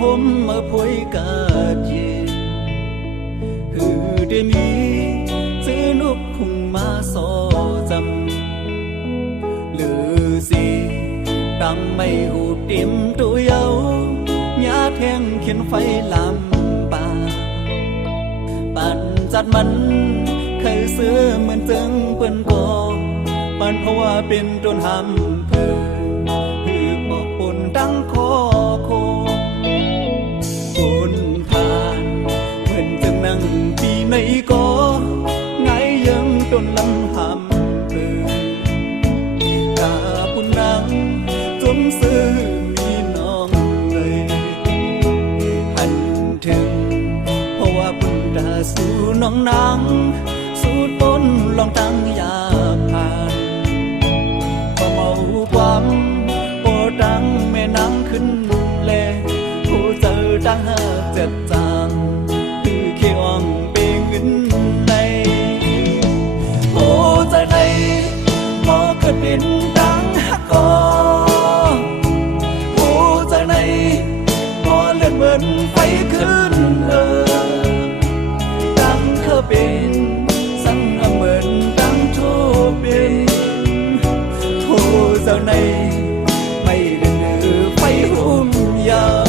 hôm ở phối cả gì hư đêm ý giữ nút khung má so dầm lử gì đang mây hụt đêm trôi áo nhá then khiến phải làm bà bạnจัดมันเคยซื้อเหมือนจึงเปิ้นก็มันเพราะว่าเป็นโดนห้ำเพื่อคือบอกปนดังคอโคคนผ่านเหมือนจึงนั่งปีไหนก็ไงยังโดนลำห้ำเพื่อกาปุ่นนังจมซื้อมีน้องเลยหันถึงเพราะว่าปุ่นดาสู่น้องนางสูดต้นลองตั้งยาผ่านพอเมาความโอดังแม่นางขึ้นแลผู้เจอดังหาเจ็ดจางคือเขียวงเปงเงินในโอ้ใจในพอเกิดเป็นดังฮักกอโอ้ใจในพอเลื่อนเหมือนไฟขึ้นดังเคยเป็นเหมือนตั้งโทเป็นโทเจ้าในไม่ได้เนื้อไฟหุ่มยาว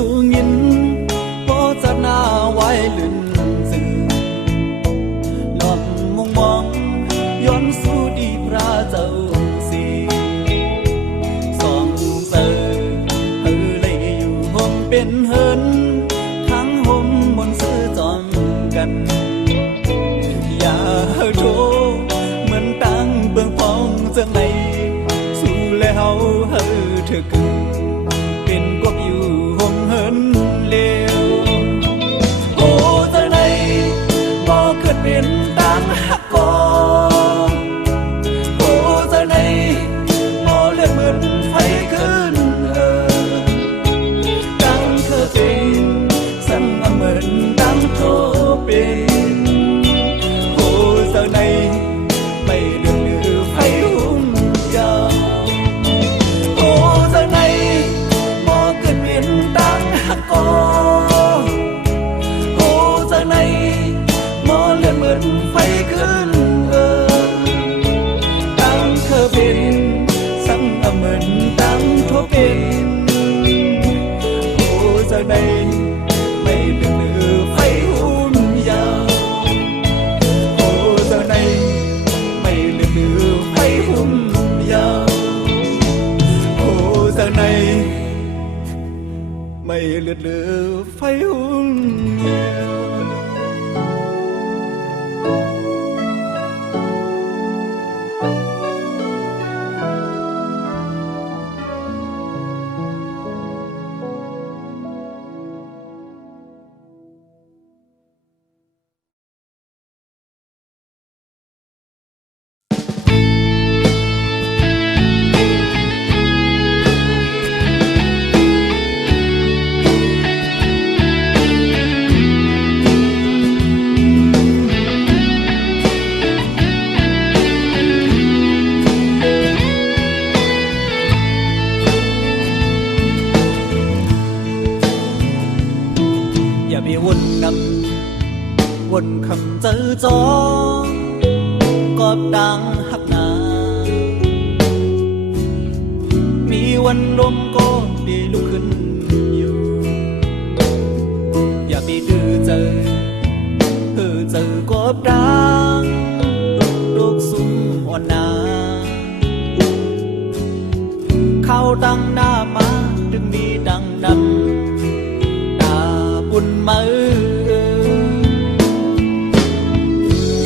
สู้ยินโปจะหน้าไว้ลื่นสื่อหลอบมองมองย้อนสู้ดีพระเจ้าสีสองเสือเฮเลยอยู่ห่มเป็นเฮินทั้งห่มบนซื้อจอมกันอย่าโทเหมือนตั้งเบื้องป้องเจังไหนสู้แล้วเฮเธอคือเป็นกบอยู่เฮินเลี้ยวโอ้เจ้าในบ่เกิดเป็นดังฮักกอโอ้เจ้าในบ่เลือดเหมือนไฟขึ้นดังเธอเป็นสั่งเหมือนดังโทเป็นโอ้เจ้าในไม่เลือดหรือไฟหุ่มยาวโอ้เจ้าในบ่เกิดเป็นดังฮักกอโอ้เจ้าในมอเลือดเหมือนไฟขึ้นดังเธอเป็นสั่งเหมือนดังโทเป็นโอ้เจ้าในไม่เลือดหรือไฟหุ่มยาวโอ้เจ้าในไม่เลือดหรือไฟหุ่มยาวโอ้เจ้าในไม่เลือดเลือไฟหุ่นอย่าไปวนนำวนคำเจอจอกอบดังหักหนามีวันลมก็ดีลุกขึ้นอยู่อย่าไปดื้อเจอกอบดังลูกสุ่มอ่อนนาเข้าดังหน้ามาดึงดีดังนำบุญมือ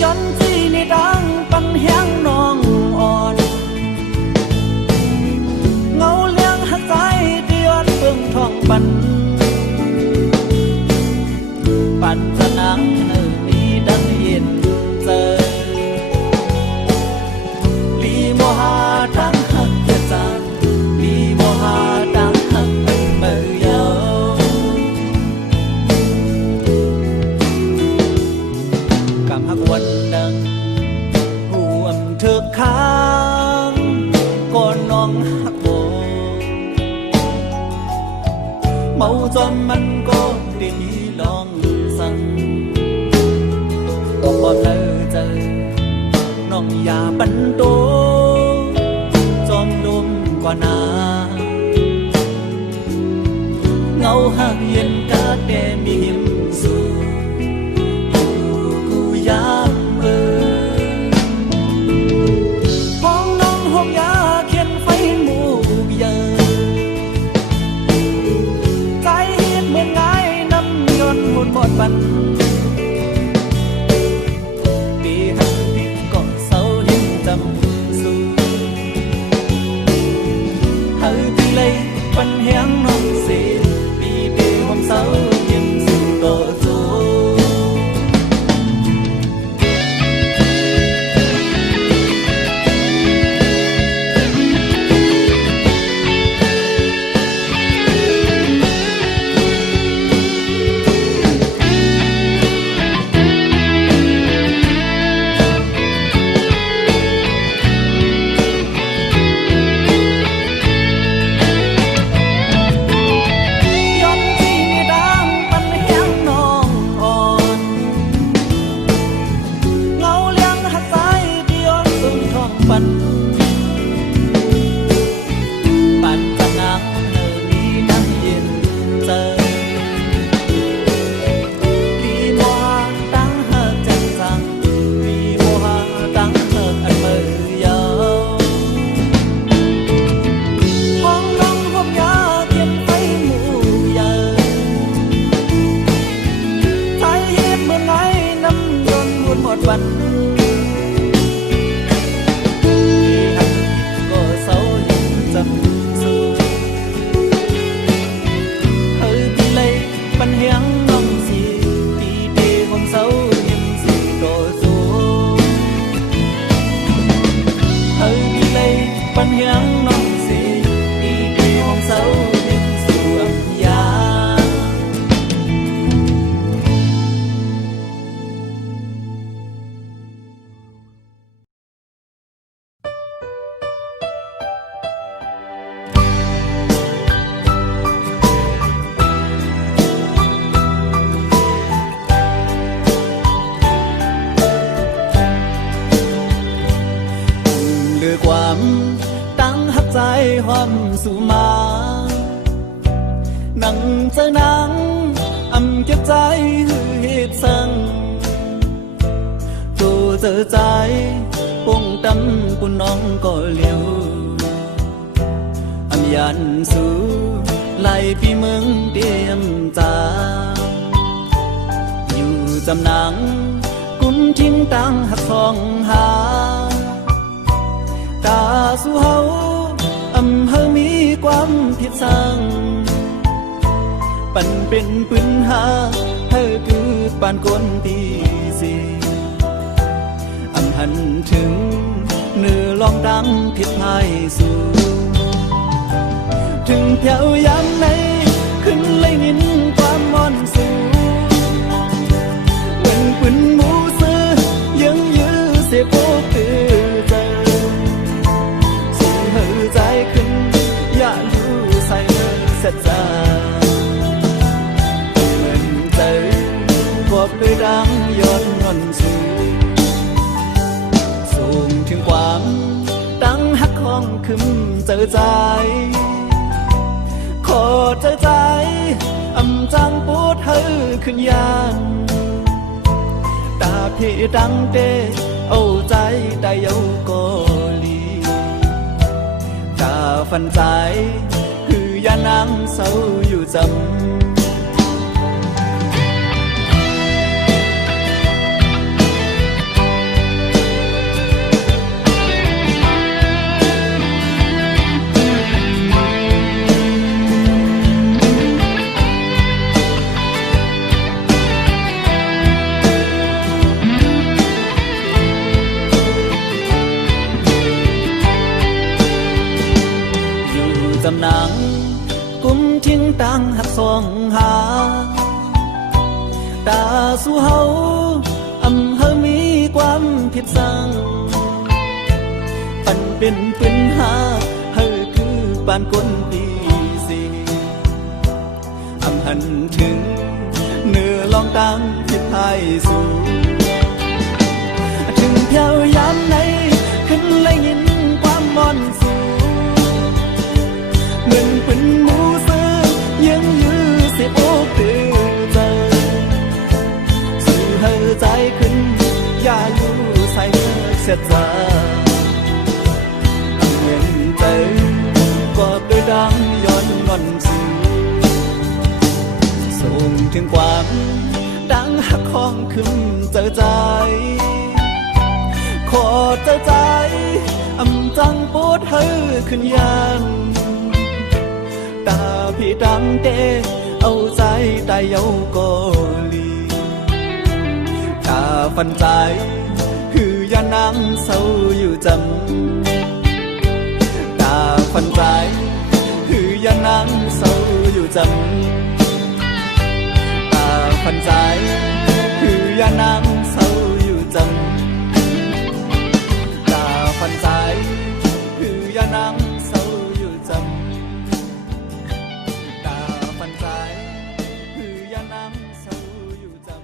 ย้อนที่ในดังปันแห้งน้องอ่อนเงาเลี้ยงหักใจที่ยอดเบิ่ง ปั่นจะนังเธอมีดังเย็นเจอลีโมหาตั้งหักจะจางลีโมหาตั้งหักเป็นเมื่อยาวกำหักวันดังผู้อำเธอค้างก่อนน้องหักโบเมาจนมันก็ได้ลองสั่งก็พอเธอเจอน้องอย่าปันโตจอมลมกว่านาเงาหักเย็นกาแดมีหิมสู่กูยามห้องน้องห้องยาเขียนไฟหมู่เยอะใจเฮ็ดเหมือนไงน้ำยนต์หุ่นหมดปันปีหักพิษก็เศร้าหิมจำสู่เฮาปีเลยปันเฮียงน้องเสียปีเดียวความเศร้าหิมสู่ต่อสู้สู่มานั่งเจอนังอำเก็บใจหือเหตุสั่งตัวเจอใจปุ่งดำปุ่นน้องก็เลี้ยวอำยันสู่ไล่พี่เมืองเดียมจาอยู่จำนังกุนทิ้งตังหักทองหาตาสู่เฮาอำเฮามีความผิดสั่งปันเป็นปืนหาเฮาคือปานคนที่สิอำหันถึงเนื้อลองดังผิดพายสู่ถึงแถวยามไหนขึ้นเลยนินความมอนสู่เหมือนปืนหมูซื้อยังยื้อเสียโปกคือใจใจขึ้นอย่ารู้ใส่เงินเสร็จจ้าเหมือนใจพวกเลยดังยอดเงินสูงสูงถึงความดังหักของขึ้นเจอใจขอเจอใจอำจังปวดเฮอขึ้นยานตาพี่ดังเตเอาใจได้เยาก็ฝันใจคือยานังเศร้าอยู่จำ เ หาตาสู่เฮาอำเฮอมีความผิดสั่งปันเป็นปืนหาเฮอคือปานคนดีสิอำหันถึงเนื้อลองตังผิดไทยสู่ถึงเพียวยามไหนขึ้นและยินความมอนสูเหมือนเป็นหมูซื้อยังยื้อเสียโอ้คือเจอสู่เฮอใจขึ้นอย่าอยู่ใส่เสียใจเงินเจอกอดด้วยดังย้อนงอนสู่ส่งถึงความดังหักของขึ้นเจอใจขอเจอใจอำจังปวดเฮอขึ้นยันตาพี่ดำเตเอาใจตายเยาก็ลีตาฟันใจคือยานังเศร้าอยู่จำตาฟันใจคือยานังเศร้าอยู่จำตาฟันใจคือยานังเศร้าอยู่จำตาฟันใจคือยานังเศร้าอยู่จำตาฟันใจคือยานังเศร้าอยู่จำ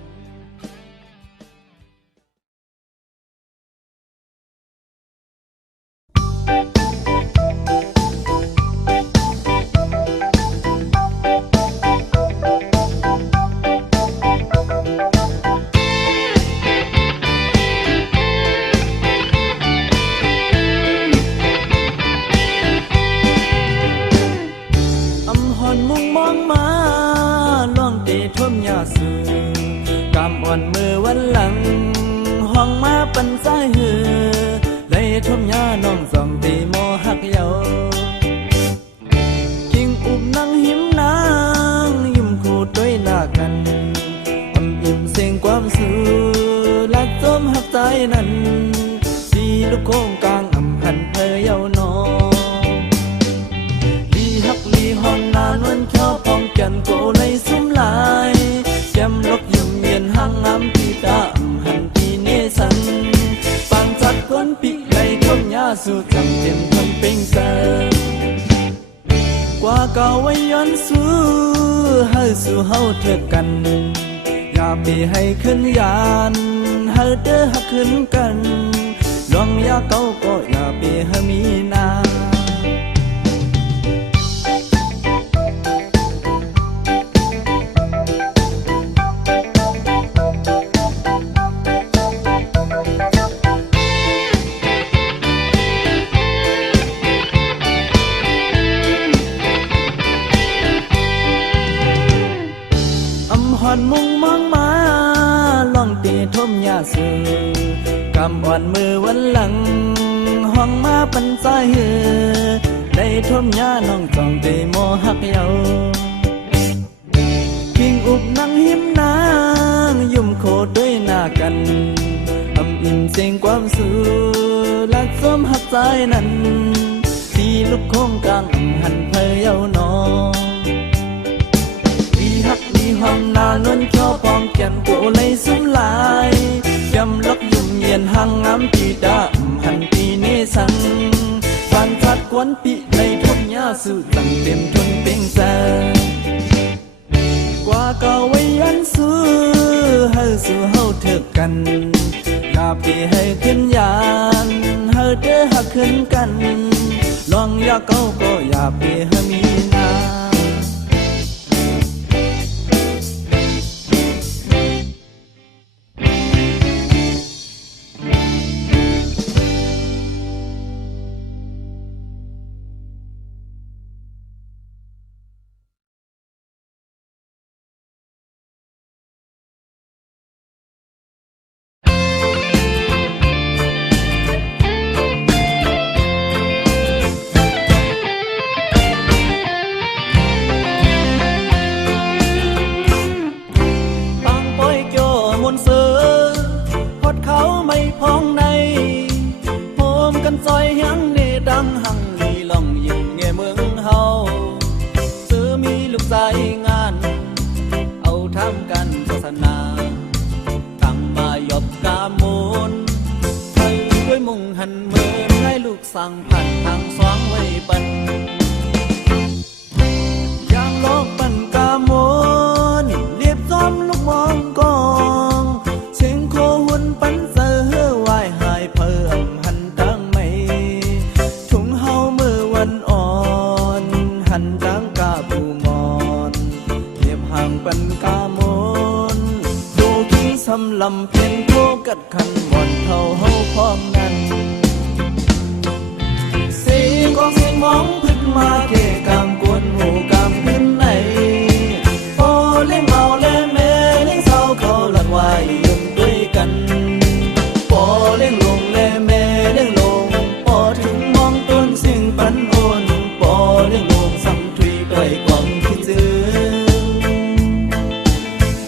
มุ่งมองมาล่องเตะท่วมยาสูกำอ่อนมือวันหลังห้องมาปันสายหือได้ท่วมยาน้องสองตีโมหักเยากิ่งอุบนั่งหิมนางยิ้มขูดด้วยหน้ากันอำอิ่มเสียงความสูลัดจมหักใจนั้นสีลูกโค้งกลางอำหันเพยเยานอหอนนานวันเข้าพองแก่นโกในซุ้มลายแก้มลกยุ่มเย็นห้างงามที่ตาหันที่เนสันปางจัดก้นปีไหลทมยาสู่จำเต็มทนเป็นเสกว่าเก่าไว้ย้อนสู้เฮาสู่เฮาเถิดกันอย่าไปให้ขึ้นยานเฮาเด้อหักขึ้นกันลองยาเก่าก็อย่าไปให้มีนามุ่งมองมาล่องตีทมยาสูกำอ่อนมือวันหลังห้องมาปันใจหือได้ทมยาน้องจองตีโมหักเยากิ่งอุบนั่งหิมนางยุ่มโคดด้วยหน้ากันอำอิ่มเสียงความสูลัดส้มหักใจนั้นที่ลูกโค้งกลางหันเพยเยานอห้องนานวนเข้าพองแก่นโกในซุ้มลายยำลักยุ่มเย็นห้างงามปีดาหันปีเนสังฟานทัดกวนปีในทนยาสู่ตั้งเต็มทนเป็นแสกว่าเก่าไว้ยันสู้เฮาสู่เฮาเถิดกันอย่าไปให้ขึ้นยานเฮาเด้อหักขึ้นกันลองอย่าเก่าก็อย่าไปให้มีนา สั่งผ่านทางสว่างไว้ปันยามโลกปันกามนเรียบซ้อมลูกมองกองเสียงโคหุ่นปันเสือวายหายเพิ่มหันตั้งไม่ถุงเฮามือวันอ่อนหันตั้งกาบูมอนเรียบห่างปันกามนดูที่สำลำเพียนโคกัดขันหมอนเท่าเฮาพร้อมนั้นเสียงของเสียงมองพึ่งมาเกะกามกวนหูกามขึ้นไหนพอเล่งเมาและแม่เล่งเศร้าเขาหลักไว้ยืนด้วยกันพอเล่งลงและแม่เล่งลงพอถึงมองต้นเสียงปันโอนพอเล่งลงสัมถุยด้วยความคิดถึง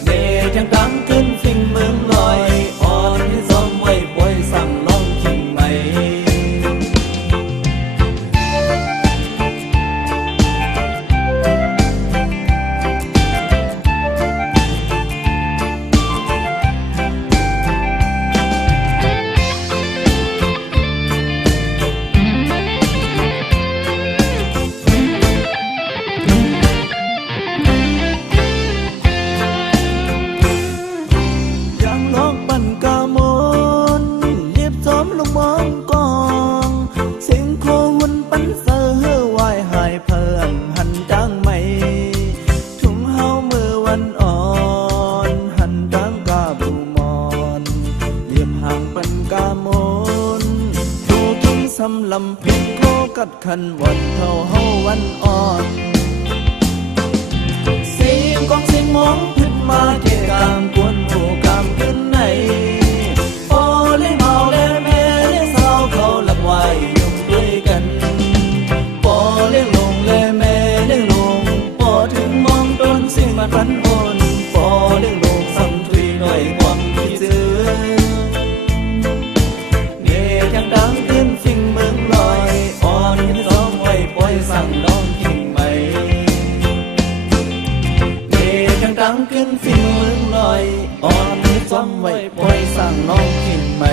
เดจังดังขึ้นฟิงเมืองลอยอ่อนที่ซ้อมไว้ป่วยสั่งลองคิงใหม่ยังลอกปันกามนเรียบซ้อมลูกมองกองเสียงโคหุ่นปันเสือวายหายเพิ่มหันจังไม่ถุงเฮามือวันอ่อนหันจังกาบูมอนเรียบห่างปันกามนดูกินสำลำเพียงโคกัดขันวันเท่าเฮาวันอ่อนเสียงของเสียงมองพึ่งมาเกะกามกวนหูกามขึ้นไหนพอเล่งเมาและแม่เล่งเศร้าเขาหลักไว้ยุ่งด้วยกันพอเล่งลงและแม่เล่งลงพอถึงมองต้นเสียงมันพันโอนพอเล่งลงสัมถุยด้วยความคิดถึงเดยังดังขึ้นฟิงเมืองลอยอ่อนที่ซ้อมไว้ปล่อยสั่งน้องทิ้งไหมเดยังดังขึ้นฟิงเมืองลอยอ่อนที่ซ้อมไว้ปล่อยสั่งน้องทิ้งไหม